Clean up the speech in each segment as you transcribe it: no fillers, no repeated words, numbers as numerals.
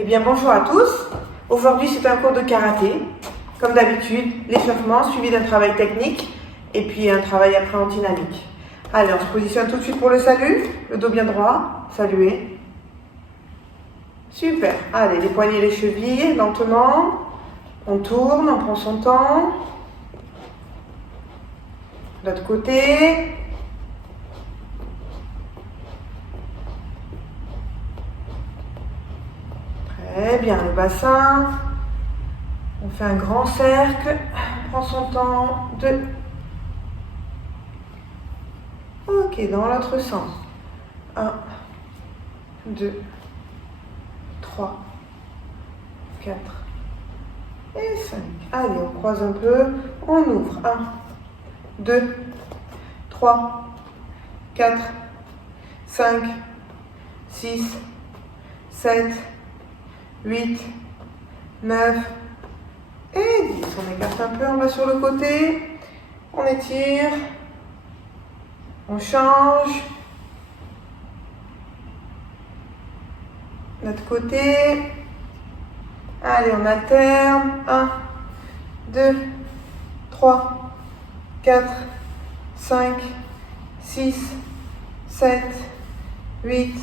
Eh bien bonjour à tous, aujourd'hui c'est un cours de karaté, comme d'habitude l'échauffement suivi d'un travail technique et puis un travail après en dynamique. Allez, on se positionne tout de suite pour le salut, le dos bien droit, saluer. Super, allez les poignets, les chevilles, lentement, on tourne, on prend son temps. De l'autre côté. Très bien, le bassin. On fait un grand cercle. On prend son temps. 2. Ok, dans l'autre sens. 1, 2, 3, 4 et 5. Allez, on croise un peu. On ouvre. 1, 2, 3, 4, 5, 6, 7, 8, 9 et 10. On écarte un peu, on va sur le côté, on étire, on change. L'autre côté. Allez, on alterne. 1, 2, 3, 4, 5, 6, 7, 8,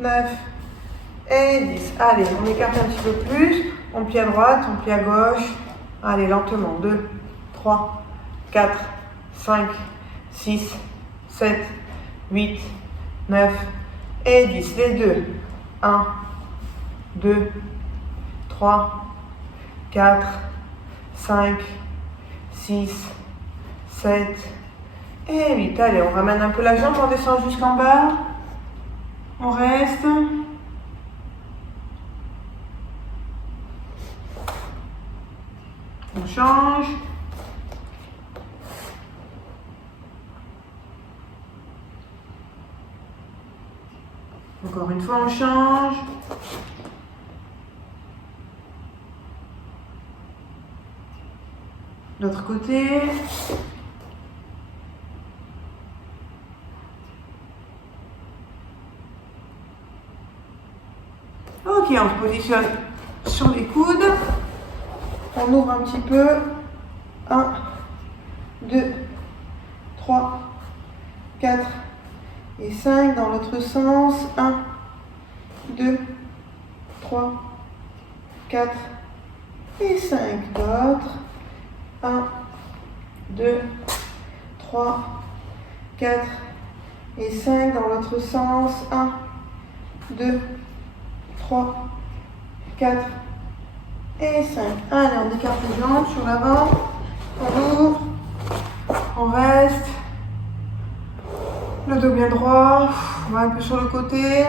9 et 10. Allez, on écarte un petit peu plus. On plie à droite, on plie à gauche. Allez, lentement. 2, 3, 4, 5, 6, 7, 8, 9 et 10. Les deux. 1, 2, 3, 4, 5, 6, 7 et 8. Allez, on ramène un peu la jambe, on descend jusqu'en bas. On reste. On change. Encore une fois, on change. L'autre côté. Ok, on se positionne sur les coudes. On ouvre un petit peu. 1, 2, 3, 4 et 5 dans l'autre sens. 1, 2, 3, 4 et 5 d'autres. 1, 2, 3, 4 et 5 dans l'autre sens. 1, 2, 3, 4 et 5. Allez, on écarte les jambes sur l'avant. On ouvre. On reste. Le dos bien droit. On va un peu sur le côté.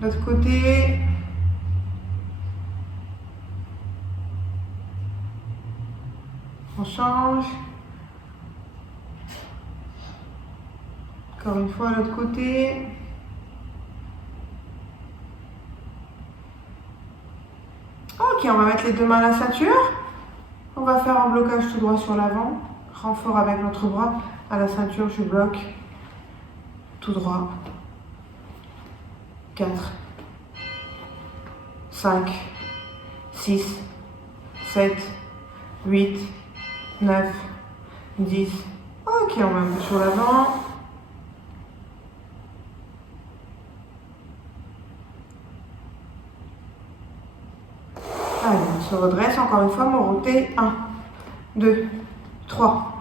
L'autre côté. On change. Encore une fois, l'autre côté. Ok, on va mettre les deux mains à la ceinture. On va faire un blocage tout droit sur l'avant. Renfort avec l'autre bras à la ceinture, je bloque. Tout droit. 4, 5, 6, 7, 8, 9, 10. Ok, on va un peu sur l'avant. Allez, on se redresse encore une fois, monter. 1, 2, 3,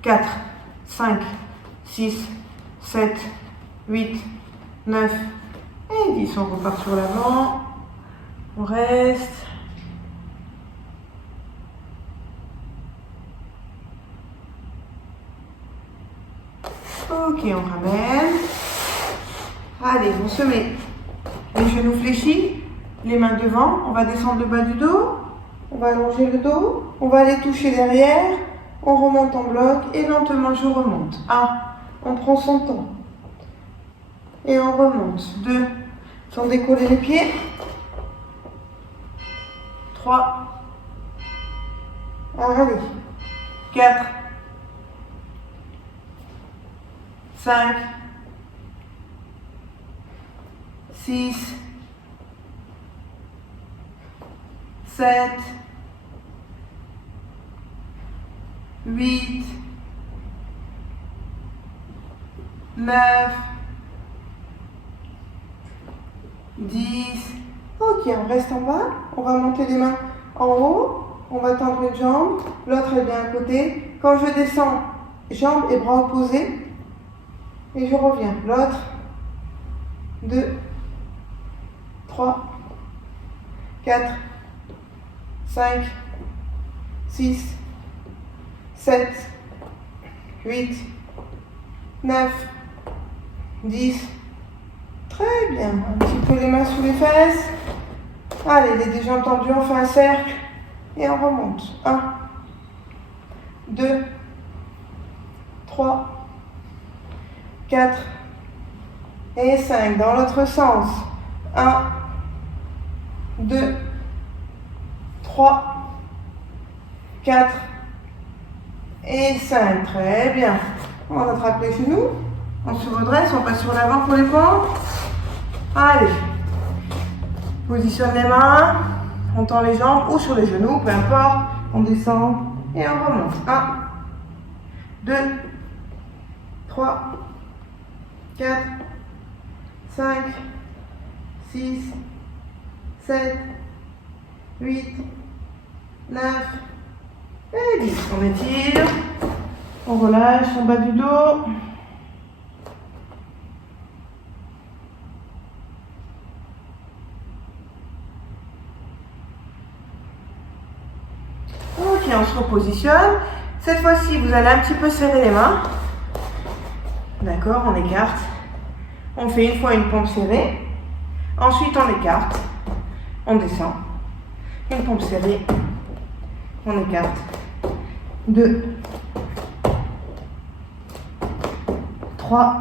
4, 5, 6, 7, 8, 9 et 10. On repart sur l'avant. On reste. Ok, on ramène. Allez, on se met les genoux fléchis, les mains devant. On va descendre le bas du dos. On va allonger le dos. On va aller toucher derrière. On remonte en bloc et lentement je remonte. 1, on prend son temps. Et on remonte. 2, sans décoller les pieds. 3, allez. 4, 5, 6, 7, 8, 9, 10. Ok, on reste en bas. On va monter les mains en haut. On va tendre une jambe. L'autre est bien à côté. Quand je descends, jambes et bras opposés. Et je reviens. L'autre. 2, 3, 4, 5, 6, 7, 8, 9, 10. Très bien. Un petit peu les mains sous les fesses. Allez, les jambes tendues, on fait un cercle. Et on remonte. 1, 2, 3, 4 et 5. Dans l'autre sens. 1, 2, 3, 4 et 5. Très bien. On attrape les genoux. On se redresse. On passe sur l'avant pour les pompes. Allez. Positionne les mains. On tend les jambes ou sur les genoux, peu importe. On descend et on remonte. 1, 2, 3, 4, 5, 6, 7, 8, 9 et 10. On étire. On relâche en bas du dos. Ok, on se repositionne. Cette fois-ci, vous allez un petit peu serrer les mains. D'accord, on écarte. On fait une fois une pompe serrée. Ensuite, on écarte. On descend. Une pompe serrée. On écarte. 2, 3,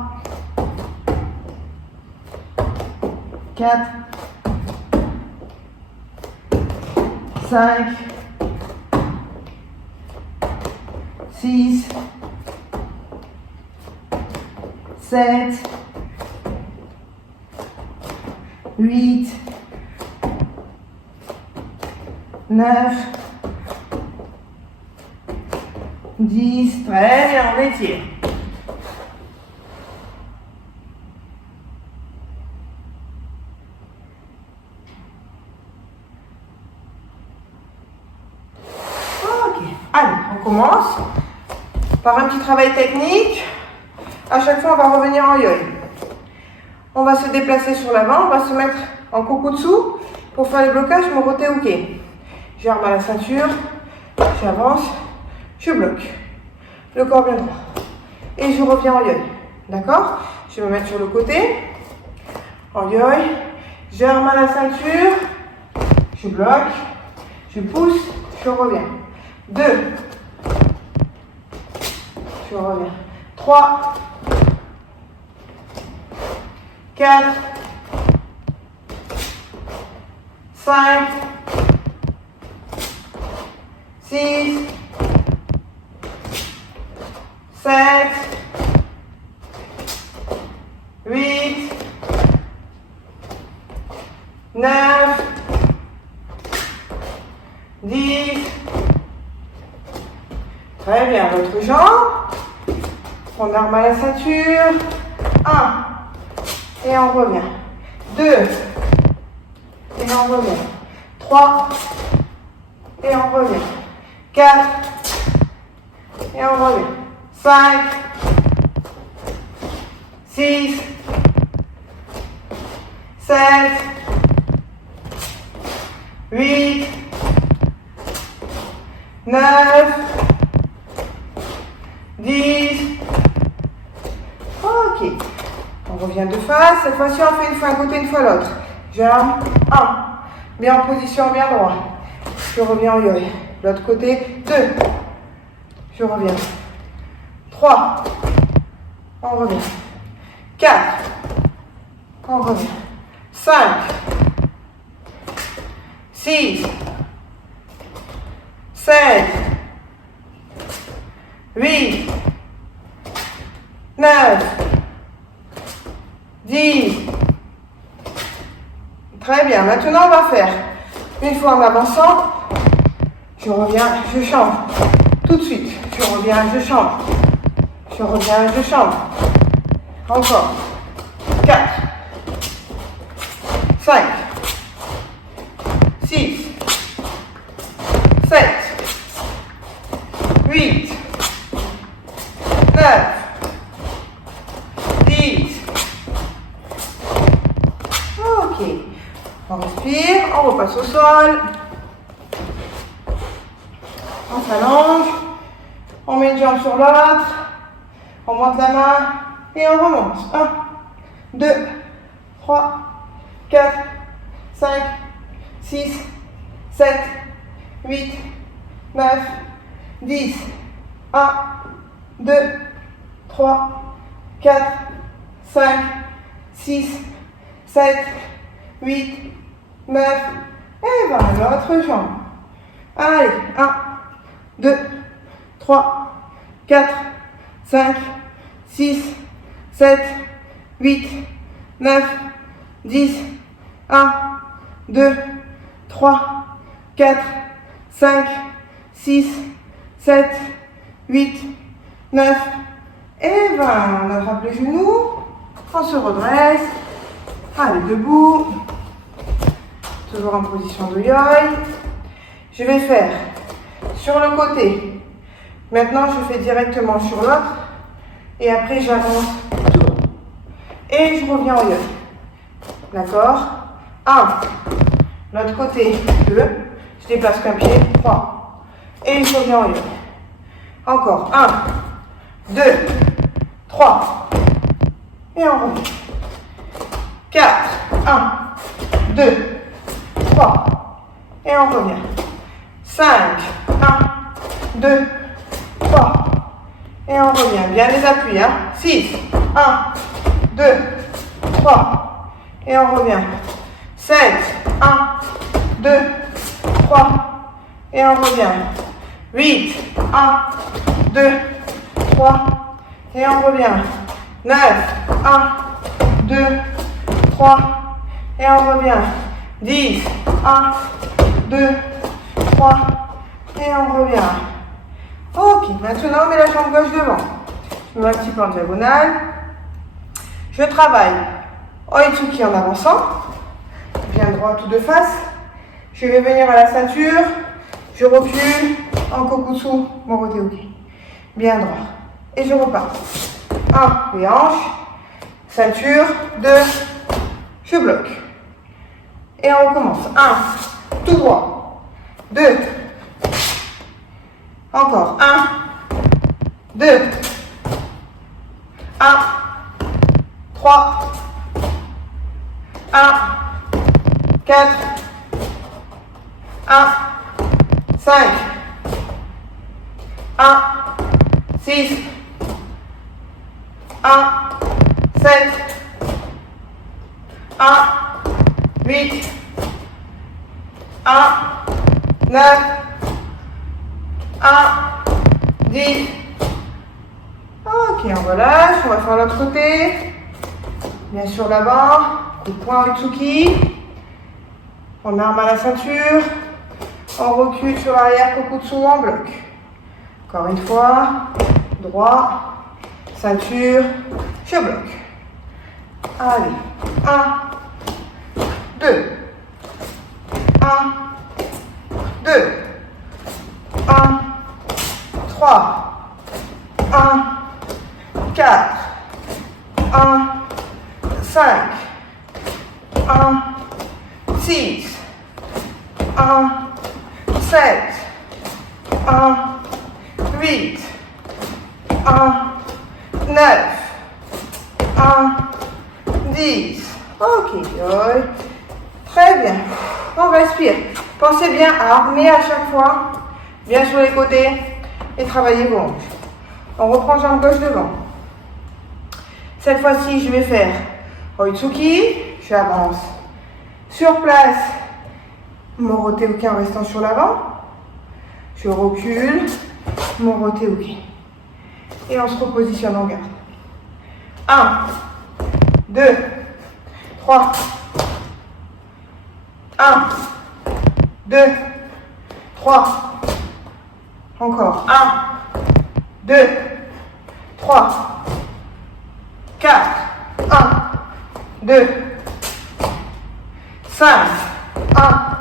4, 5, 6, 7, 8, 9, 10. Très bien, on étire. Ok, allez, on commence par un petit travail technique. À chaque fois, on va revenir en yo-yo. On va se déplacer sur l'avant, on va se mettre en kokutsu. Pour faire le blocage, je me rote-uke. J'arme à la ceinture, j'avance, je bloque. Le corps bien droit. Et je reviens en yo-yo. D'accord? Je vais me mettre sur le côté. En yo-yo. J'arme à la ceinture, je bloque, je pousse, je reviens. 2. Je reviens. 3. 4, 5, 6, 7, 8, 9, 10. Très bien, l'autre jambe. On arme à la ceinture. 1. Et on revient. 2. Et on revient. 3. Et on revient. 4. Et on revient. 5. 6. 7. 8. 9. 10. Ok. On revient de face. Cette fois-ci, on fait une fois un côté, une fois l'autre. J'arme. 1. Bien en position, bien droit. Je reviens en yo-yo. L'autre côté. 2. Je reviens. 3. On revient. 4. On revient. 5. 6. 7. 8. 9. 10, Très bien. Maintenant, on va faire, une fois en avançant, je reviens, je change. Tout de suite. Je reviens, je change. Je reviens, je change. Encore. 4, 5, 6, 7, 8, 9, 10. Ok. On respire, on repasse au sol. On s'allonge. On met une jambe sur l'autre. On monte la main et on remonte. 1, 2, 3, 4, 5, 6, 7, 8, 9, 10. 1, 2, 3, 4, 5, 6, 7, 8, 9. Et voilà l'autre jambe. Allez, 1, 2, 3, 4, 5, 6, 7, 8, 9, 10. 1, 2, 3, 4, 5, 6, 7, 8, 9 et 20. On attrape les genoux, on se redresse. Allez, debout. Toujours en position de yoï. Je vais faire sur le côté. Maintenant, je fais directement sur l'autre. Et après, j'avance tout. Et je reviens au yoï. D'accord? 1. L'autre côté. 2. Je déplace qu'un pied. 3. Et je reviens au yoï. Encore. 1, 2, 3. Et on revient. 4. 1, 2, 3. Et on revient. 5. 1, 2, 3. Et on revient. Bien les appuis. 6. 1, 2, 3. Et on revient. 7. 1, 2, 3. Et on revient. 8. 1, 2, 3. Et on revient. 9. 1, 2, 3. Et on revient. 10. 1, 2, 3. Et on revient. Ok, maintenant on met la jambe gauche devant. Je mets un petit peu en diagonale. Je travaille Oitsuki en avançant. Bien droit tout de face. Je vais venir à la ceinture. Je recule en kokutsu, morote uke. Bien droit. Et je repars. 1, les hanches. Ceinture. 2, je bloque. Et on recommence. 1, tout droit. 2, encore. 1, 2, 1, 3, 1, 4, 1, 5, 1, 6, 1, 7, 1, 8, 1, 9, 1, 10. Ok, on relâche. On va faire l'autre côté. Bien sûr l'avant. Coup de poing Oitsuki. On arme à la ceinture. On recule sur l'arrière kokutsu en bloc. Encore une fois. Droit. Ceinture. Je bloque. Allez. 1, 2. 1, 2. 1, 3, 1, 4, 1, 5, 1, 6, 1, 7, 1, 8, 1, 9, 1, 10. Ok, très bien. On respire. Pensez bien à armer à chaque fois. Bien sur les côtés et travaillez vos hanches. On reprend jambe gauche devant. Cette fois-ci, je vais faire Oitsuki. J'avance sur place. Morote uke en restant sur l'avant. Je recule. Morote uke. Et on se repositionne en garde. 1, 2, 3, 1, 2, 3. Encore. 1, 2, 3, 4. 1, 2, 5. 1,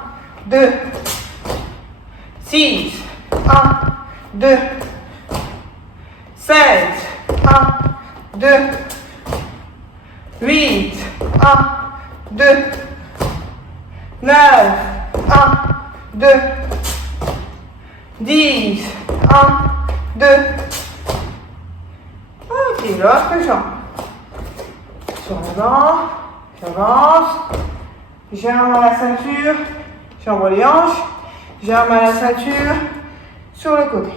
2, 6. 1, 2, 7. 1, 2, 8. 1, 2, 9. 1, 2, 10. 1, 2. Ok, l'autre jambe. Sur l'avant, j'avance. J'arme à la ceinture, j'envoie les hanches. J'arme à la ceinture, sur le côté.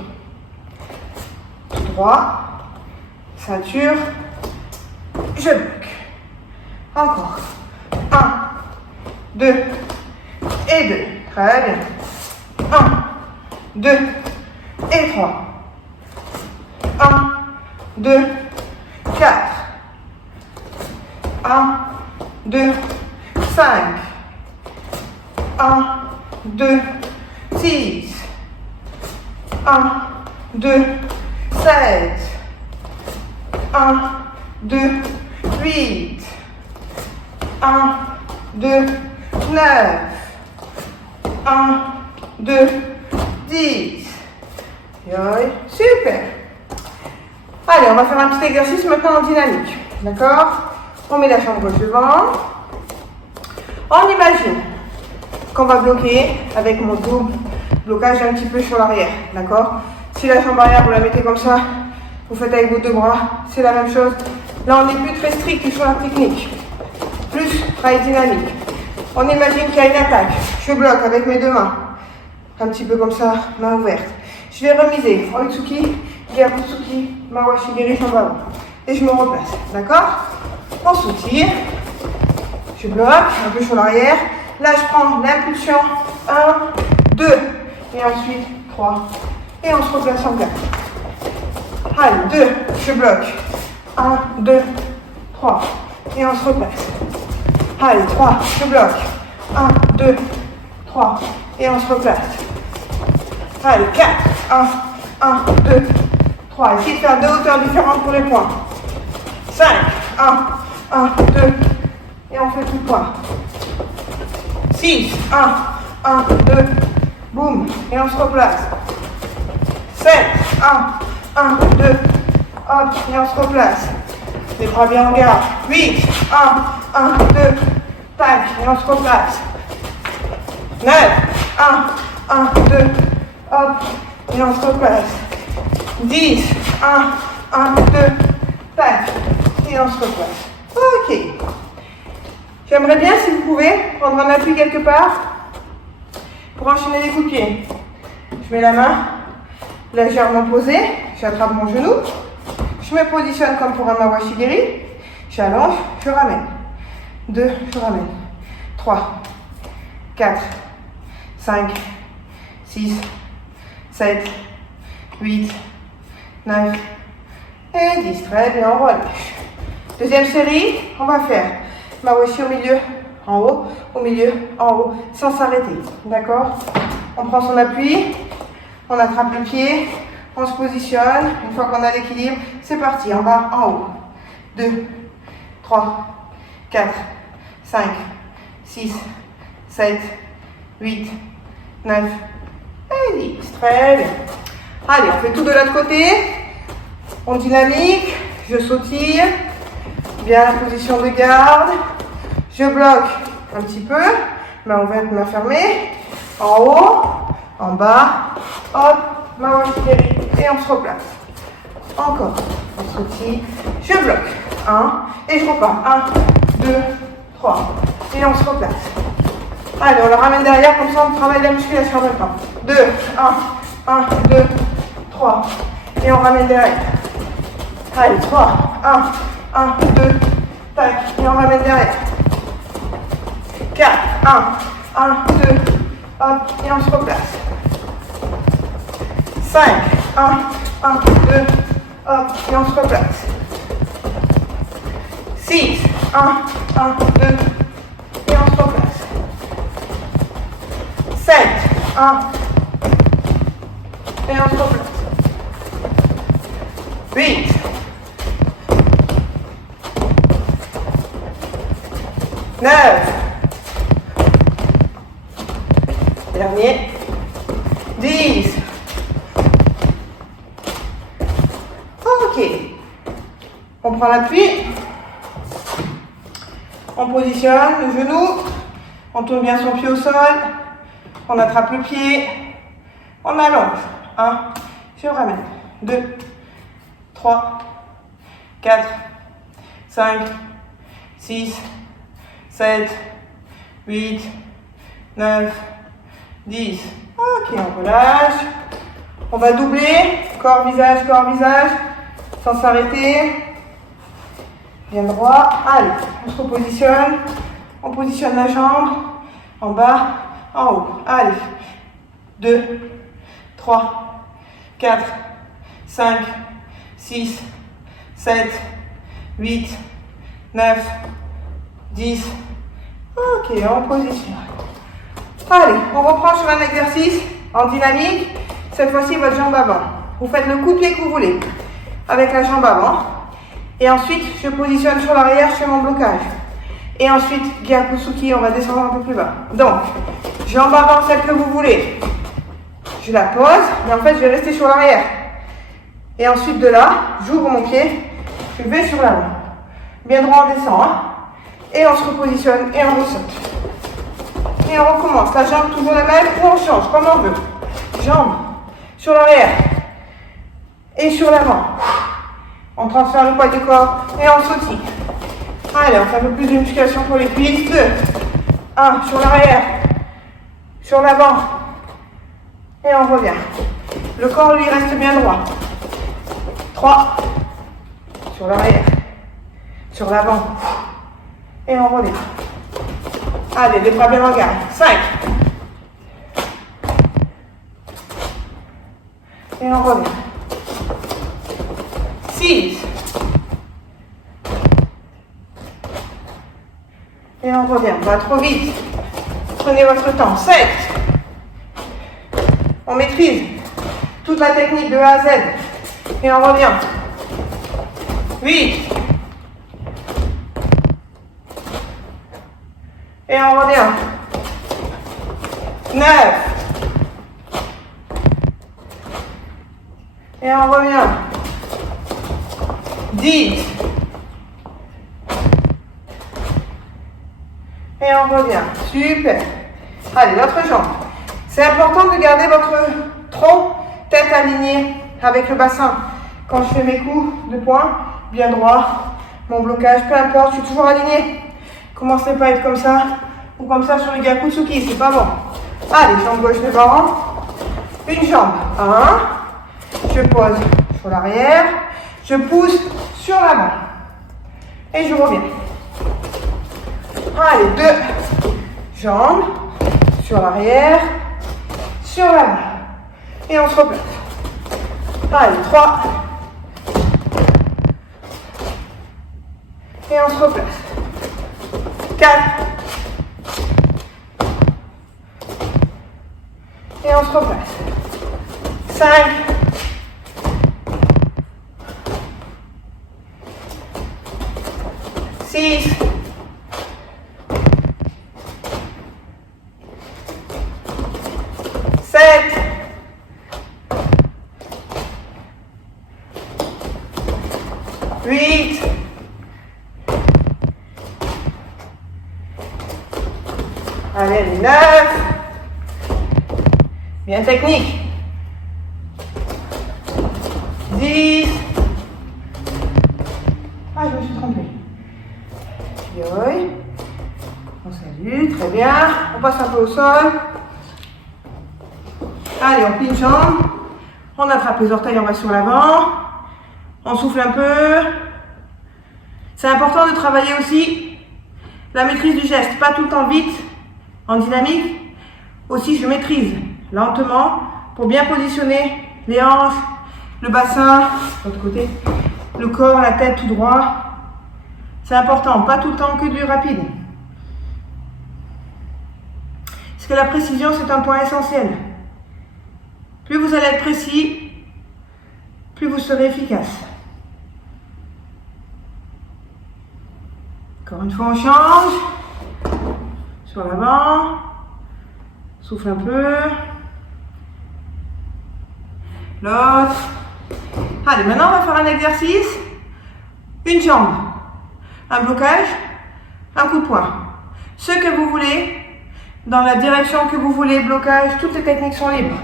Tout droit, ceinture, je bloque. Encore. 1, 2 et 2. Très bien. 1, 2 et 3. 1, 2, 4. 1, 2, 5. 1, 2, 6. 1, 2, 7. 1, 2, 8. 1, 2, 9. 1, 2, 10. Super. Allez, on va faire un petit exercice maintenant en dynamique. D'accord? On met la jambe gauche devant. On imagine qu'on va bloquer avec mon double blocage un petit peu sur l'arrière. D'accord? Si la jambe arrière, vous la mettez comme ça, vous faites avec vos deux bras, c'est la même chose. Là, on est plus très strict sur la technique. Plus travail dynamique. On imagine qu'il y a une attaque. Je bloque avec mes deux mains. Un petit peu comme ça, main ouverte. Je vais remiser. Oitsuki, Gyakutsuki, Mawashigiri, jambe avant. Et je me replace. D'accord? On soutire. Je bloque un peu sur l'arrière. Là, je prends l'impulsion. 1, 2. Et ensuite, 3. Et on se replace en 4. Allez, 2. Je bloque. 1, 2, 3. Et on se replace. Allez, 3. Je bloque. 1, 2, 3. Et on se replace. Allez, 4. 1, 2, 3. Essayez de faire deux hauteurs différentes pour les points. 5. 1, 2. Et on fait tout le point. 6. 1, 2. Boum. Et on se replace. 7. 1, 2. Hop. Et on se replace. Les bras bien en garde. 8. 1, 2. Tac. Et on se replace. 9. 1, 2. Hop. Et on se replace. 10. 1, 2. Tac. Et on se replace. Ok. J'aimerais bien, si vous pouvez, prendre un appui quelque part pour enchaîner les coups de pied. Je mets la main légèrement posée, j'attrape mon genou, je me positionne comme pour un Mawashigiri, j'allonge, je ramène. 2, je ramène. 3, 4, 5, 6, 7, 8, 9 et 10. Très bien, on relâche. Deuxième série, on va faire Mawashi au milieu, en haut, au milieu, en haut, sans s'arrêter. D'accord? On prend son appui, on attrape le pied, on se positionne. Une fois qu'on a l'équilibre, c'est parti. En bas, en haut. 2, 3, 4, 5, 6, 7, 8, 9 et 10. Très bien. Allez, on fait tout de l'autre côté. On dynamique, je sautille. Bien la position de garde. Je bloque un petit peu. Main ouverte, main fermée. En haut, en bas. Hop, Mawashigiri. Et on se replace. Encore. On sautille. Je bloque. 1. Et je repars. 1, 2, 3. Et on se replace. Allez, on le ramène derrière. Comme ça, on travaille la musculation en même temps. 2, 1, 2, 3. Et on ramène derrière. Allez, 3, 1, 2, tac, et on ramène derrière. 4, 1, 2, hop, et on se replace. 5, 1, 2, hop, et on se replace. 6, 1, 2, et on se replace. 7, 1, et on se replace. 8, 9, dernier, 10. Ok, on prend l'appui, on positionne le genou, on tourne bien son pied au sol, on attrape le pied, on allonge. 1, je ramène. 2, 3, 4, 5, 6, 7, 8, 9, 10. Ok, on relâche. On va doubler, corps, visage, sans s'arrêter. Bien droit. Allez, on se repositionne. On positionne la jambe en bas, en haut. Allez. 2, 3, 4, 5, 6, 7, 8, 9, 10. Ok, on positionne. Allez, on reprend sur un exercice en dynamique. Cette fois-ci, votre jambe avant. Vous faites le coup de pied que vous voulez avec la jambe avant. Et ensuite, je positionne sur l'arrière, je fais mon blocage. Et ensuite, Gyakusuki, on va descendre un peu plus bas. Donc, jambe avant, celle que vous voulez. Je la pose, mais en fait, je vais rester sur l'arrière. Et ensuite, de là, j'ouvre mon pied, je vais sur l'avant. Bien droit, on descend. Hein. Et on se repositionne et on ressaute. Et on recommence. La jambe toujours la même ou on change, comme on veut. Jambe sur l'arrière et sur l'avant. On transfère le poids du corps et on sautille. Allez, on fait un peu plus de musculation pour les cuisses. 2, 1, sur l'arrière, sur l'avant. Et on revient. Le corps, lui, reste bien droit. 3, sur l'arrière, sur l'avant. Et on revient. Allez, les bras bien en garde. 5. Et on revient. 6. Et on revient. Pas trop vite. Prenez votre temps. 7. On maîtrise toute la technique de A à Z. Et on revient. 8. Et on revient. 9. Et on revient. 10. Et on revient. Super. Allez, l'autre jambe. C'est important de garder votre tronc, tête alignée avec le bassin. Quand je fais mes coups de poing, bien droit, mon blocage, peu importe, je suis toujours aligné. Commencez pas à être comme ça ou comme ça sur le Gyakusuki, c'est pas bon. Allez, jambe gauche devant. Une jambe. 1. Je pose sur l'arrière. Je pousse sur l'avant. Et je reviens. Allez, 2 jambes sur l'arrière, sur l'avant. Et on se replace. Allez, 3. Et on se replace. 4. Et on se replace. 5. 6. 7. 8. 9. Bien technique. 10. Ah, je me suis trompée. On salue, très bien. On passe un peu au sol. Allez, on plie une jambe. On attrape les orteils, on va sur l'avant. On souffle un peu. C'est important de travailler aussi la maîtrise du geste. Pas tout le temps vite, en dynamique. Aussi, je maîtrise lentement pour bien positionner les hanches, le bassin, l'autre côté, le corps, la tête tout droit. C'est important, pas tout le temps que du rapide. Parce que la précision, c'est un point essentiel. Plus vous allez être précis, plus vous serez efficace. Encore une fois, on change. Sur l'avant. Souffle un peu. L'autre. Allez, maintenant, on va faire un exercice. Une jambe. Un blocage. Un coup de poing. Ce que vous voulez, dans la direction que vous voulez, blocage, toutes les techniques sont libres.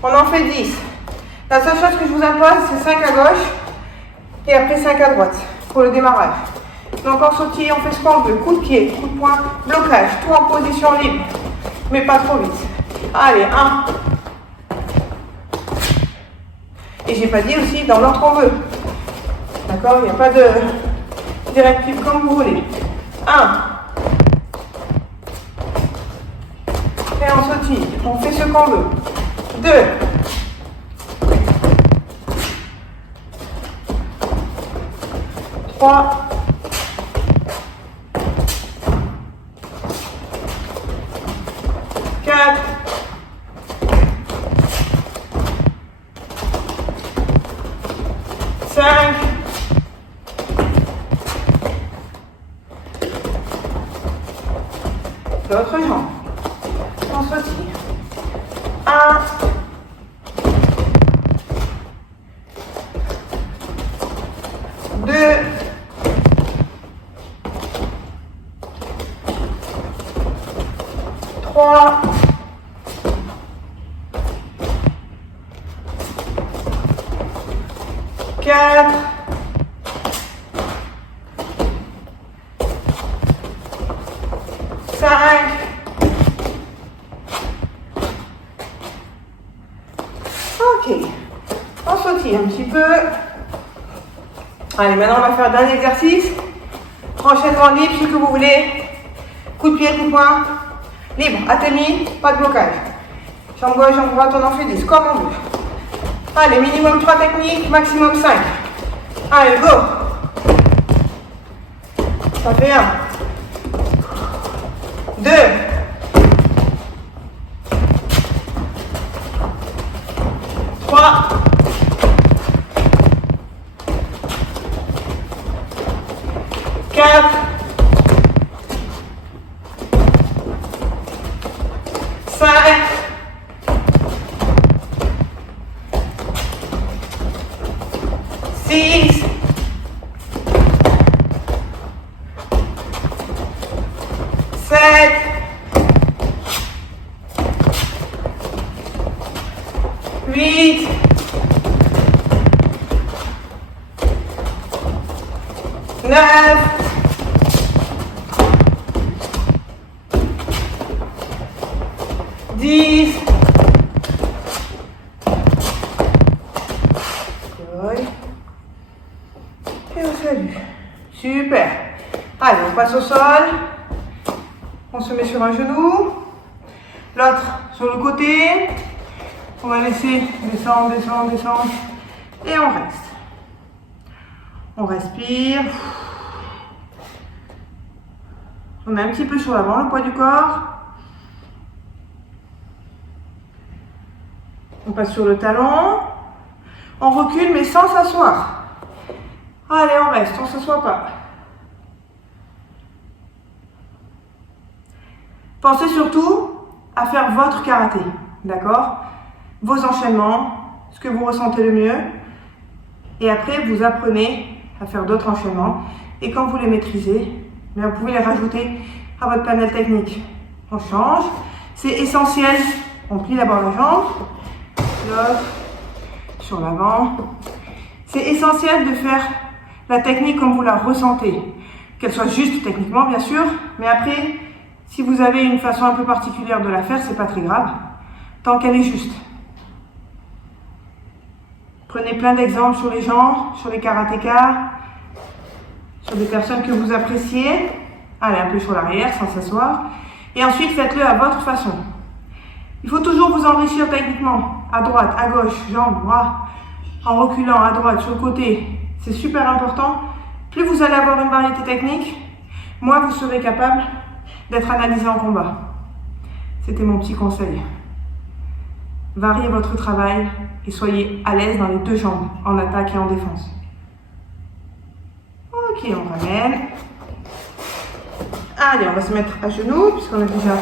On en fait 10. La seule chose que je vous impose, c'est 5 à gauche et après 5 à droite pour le démarrage. Donc en sautille, on fait ce qu'on veut. Coup de pied, coup de poing, blocage, tout en position libre, mais pas trop vite. Allez, 1. Et j'ai pas dit aussi dans l'ordre qu'on veut. D'accord? Il n'y a pas de directive comme vous voulez. 1. Et on sautille. On fait ce qu'on veut. 2. 3. 4. 5. 'L'autre jambe. On sautille. 1. 2. 3. 4. 5. 'Ok. On sautille un petit peu. Allez, maintenant on va faire un exercice. Enchaînement libre, ce que vous voulez. Coup de pied, coup de poing. Libre, atteignez, pas de blocage. Jambe gauche, jambe droite, on en fait 10, comme on veut. Allez, minimum 3 techniques, maximum 5. Allez, go. Ça fait 1. 2. 3. 4. 5. 6. 7. 8. 9. 10. Et on salue. Super. Allez, on passe au sol. On se met sur un genou. L'autre sur le côté. On va laisser descendre, descendre, descendre. Et on reste. On respire. On met un petit peu sur l'avant, le poids du corps. On passe sur le talon. On recule, mais sans s'asseoir. Allez, on reste, on ne s'assoit pas. Pensez surtout à faire votre karaté, d'accord? Vos enchaînements, ce que vous ressentez le mieux. Et après, vous apprenez à faire d'autres enchaînements. Et quand vous les maîtrisez, vous pouvez les rajouter à votre panel technique. On change. C'est essentiel. On plie d'abord la jambe. L'autre sur l'avant. C'est essentiel de faire la technique comme vous la ressentez. Qu'elle soit juste techniquement, bien sûr. Mais après, si vous avez une façon un peu particulière de la faire, c'est pas très grave. Tant qu'elle est juste. Prenez plein d'exemples sur les gens, sur les karatékas, sur des personnes que vous appréciez. Allez, un peu sur l'arrière, sans s'asseoir. Et ensuite, faites-le à votre façon. Il faut toujours vous enrichir techniquement. À droite, à gauche, jambes, bras. En reculant à droite, sur le côté. C'est super important. Plus vous allez avoir une variété technique, moins vous serez capable d'être analysé en combat. C'était mon petit conseil. Variez votre travail et soyez à l'aise dans les deux jambes, en attaque et en défense. Ok, on ramène. Allez, on va se mettre à genoux, puisqu'on est déjà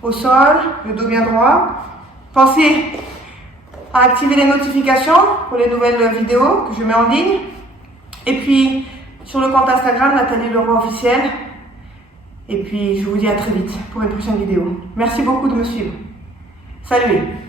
au sol, le dos bien droit. Pensez à activer les notifications pour les nouvelles vidéos que je mets en ligne. Et puis, sur le compte Instagram, Nathalie Leroy officielle. Et puis, je vous dis à très vite pour une prochaine vidéo. Merci beaucoup de me suivre. Salut!